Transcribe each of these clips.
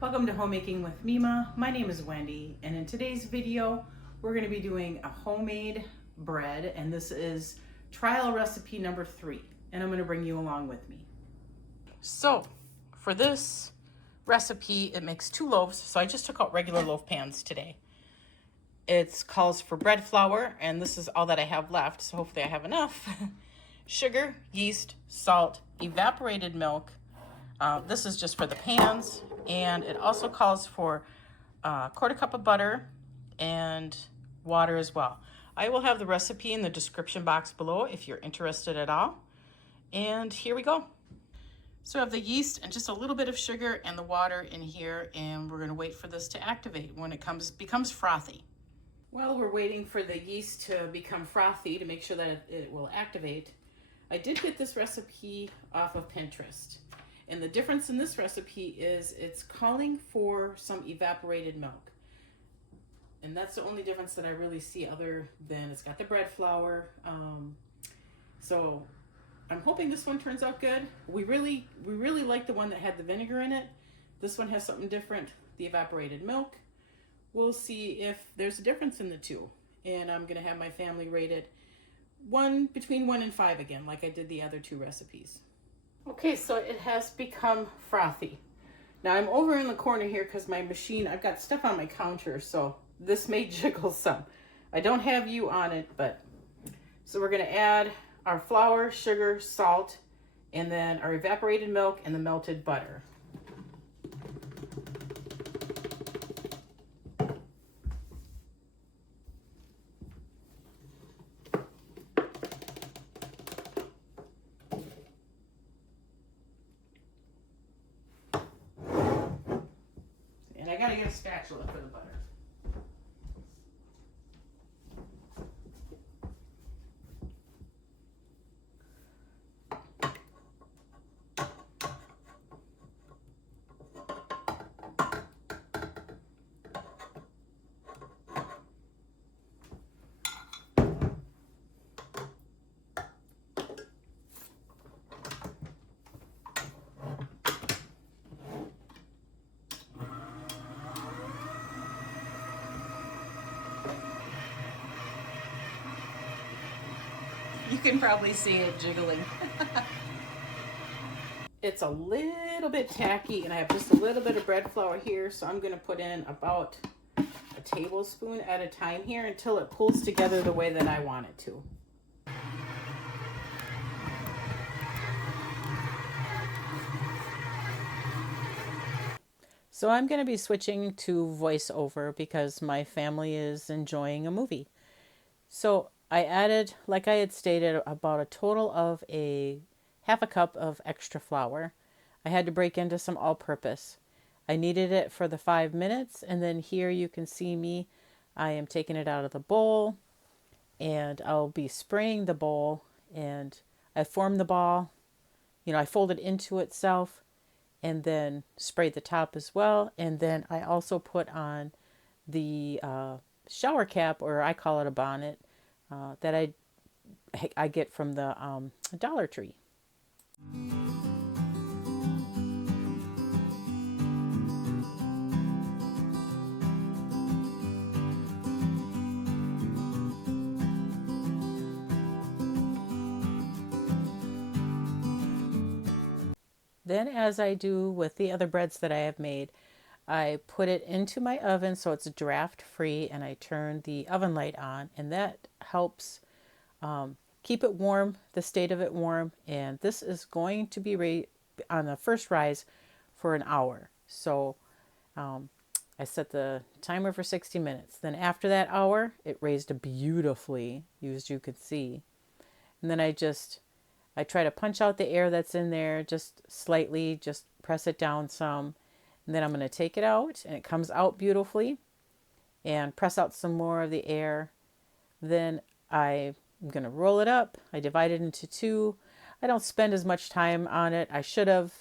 Welcome to Homemaking with Mima. My name is Wendy, and in today's video, we're going to be doing a homemade bread, and this is trial recipe number 3, and I'm going to bring you along with me. So, for this recipe, it makes 2 loaves, so I just took out regular loaf pans today. It calls for bread flour, and this is all that I have left, so hopefully I have enough. Sugar, yeast, salt, evaporated milk. This is just for the pans, and it also calls for a quarter cup of butter and water as well. I will have the recipe in the description box below if you're interested at all. And here we go. So I have the yeast and just a little bit of sugar and the water in here, and we're going to wait for this to activate when it becomes frothy. While we're waiting for the yeast to become frothy to make sure that it will activate, I did get this recipe off of Pinterest. And the difference in this recipe is it's calling for some evaporated milk. And that's the only difference that I really see, other than it's got the bread flour. So I'm hoping this one turns out good. We really like the one that had the vinegar in it. This one has something different, the evaporated milk. We'll see if there's a difference in the two. And I'm gonna have my family rate it between 1 and 5 again, like I did the other 2 recipes. Okay, so it has become frothy. Now I'm over in the corner here because my machine, I've got stuff on my counter, so this may jiggle some. I don't have you on it, but so we're gonna add our flour, sugar, salt, and then our evaporated milk and the melted butter. And I gotta get a spatula for the butter. You can probably see it jiggling. It's a little bit tacky, and I have just a little bit of bread flour here, so I'm going to put in about a tablespoon at a time here until it pulls together the way that I want it to. So I'm going to be switching to voiceover because my family is enjoying a movie. So I added, like I had stated, about a total of a half a cup of extra flour. I had to break into some all-purpose. I needed it for the 5 minutes, and then here you can see me. I am taking it out of the bowl, and I'll be spraying the bowl, and I form the ball. I fold it into itself, and then spray the top as well. And then I also put on the shower cap, or I call it a bonnet, that I get from the Dollar Tree. Then, as I do with the other breads that I have made, I put it into my oven so it's draft free, and I turn the oven light on, and that helps keep it warm, the state of it warm. And this is going to be on the first rise for an hour. So I set the timer for 60 minutes. Then after that hour, it raised beautifully, as you could see. And then I try to punch out the air that's in there just slightly, just press it down some. And then I'm going to take it out, and it comes out beautifully, and press out some more of the air. Then I'm going to roll it up. I divide it into 2. I don't spend as much time on it. I should have,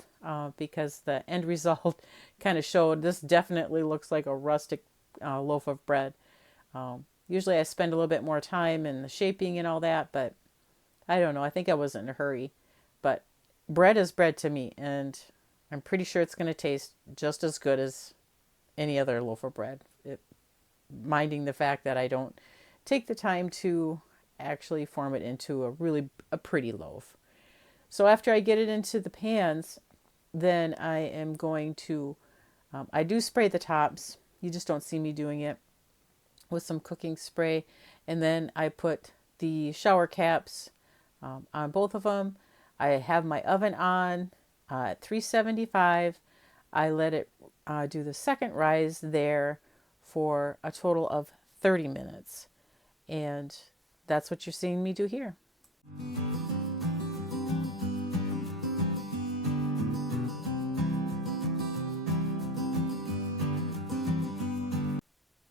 because the end result kind of showed this definitely looks like a rustic loaf of bread. Usually I spend a little bit more time in the shaping and all that, but I don't know. I think I was in a hurry. But bread is bread to me, and I'm pretty sure it's going to taste just as good as any other loaf of bread, minding the fact that I don't take the time to actually form it into a pretty loaf. So after I get it into the pans, then I am going to, I do spray the tops. You just don't see me doing it with some cooking spray. And then I put the shower caps on both of them. I have my oven on at 375. I let it do the second rise there for a total of 30 minutes. And that's what you're seeing me do here.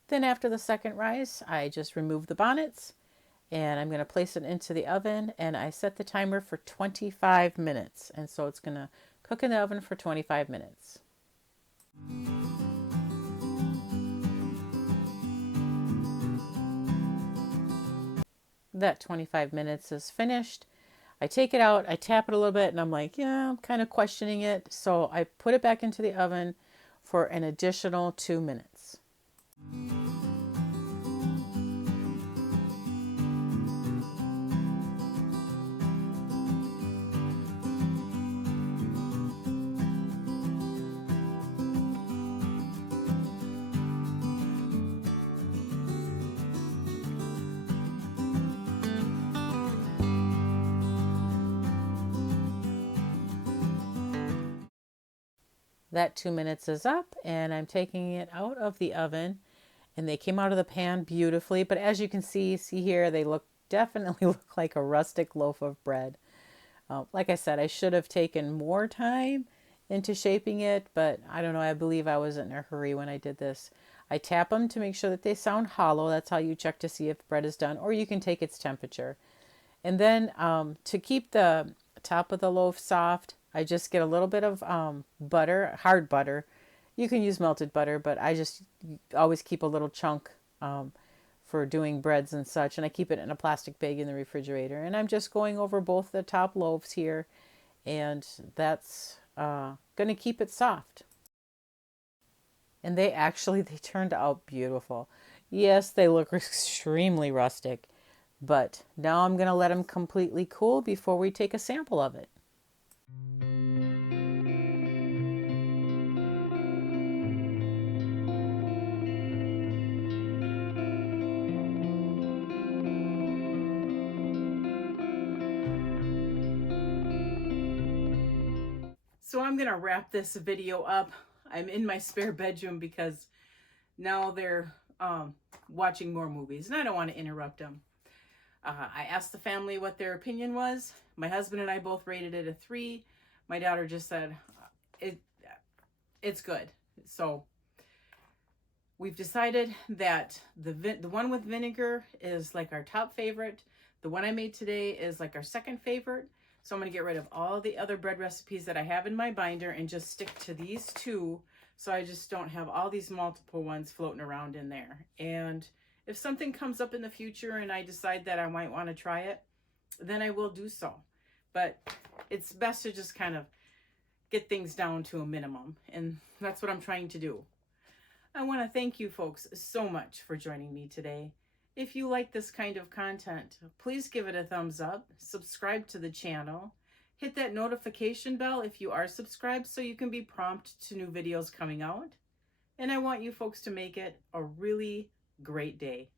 Then after the second rise, I just remove the bonnets and I'm going to place it into the oven, and I set the timer for 25 minutes. And so it's going to cook in the oven for 25 minutes. That 25 minutes is finished. I take it out, I tap it a little bit, and I'm like, yeah, I'm kind of questioning it. So I put it back into the oven for an additional 2 minutes. That 2 minutes is up, and I'm taking it out of the oven, and they came out of the pan beautifully. But as you can see here, they definitely look like a rustic loaf of bread. Like I said, I should have taken more time into shaping it, but I don't know. I believe I was in a hurry when I did this. I tap them to make sure that they sound hollow. That's how you check to see if bread is done, or you can take its temperature. And then to keep the top of the loaf soft, I just get a little bit of butter, hard butter. You can use melted butter, but I just always keep a little chunk for doing breads and such. And I keep it in a plastic bag in the refrigerator. And I'm just going over both the top loaves here. And that's going to keep it soft. And they turned out beautiful. Yes, they look extremely rustic. But now I'm going to let them completely cool before we take a sample of it. So I'm going to wrap this video up. I'm in my spare bedroom because now they're watching more movies and I don't want to interrupt them. I asked the family what their opinion was. My husband and I both rated it a 3. My daughter just said it's good. So we've decided that the one with vinegar is like our top favorite. The one I made today is like our second favorite. So I'm going to get rid of all the other bread recipes that I have in my binder and just stick to these 2. So I just don't have all these multiple ones floating around in there. And if something comes up in the future and I decide that I might want to try it, then I will do so. But it's best to just kind of get things down to a minimum. And that's what I'm trying to do. I want to thank you folks so much for joining me today. If you like this kind of content, please give it a thumbs up, subscribe to the channel, hit that notification bell if you are subscribed so you can be prompted to new videos coming out. And I want you folks to make it a really great day.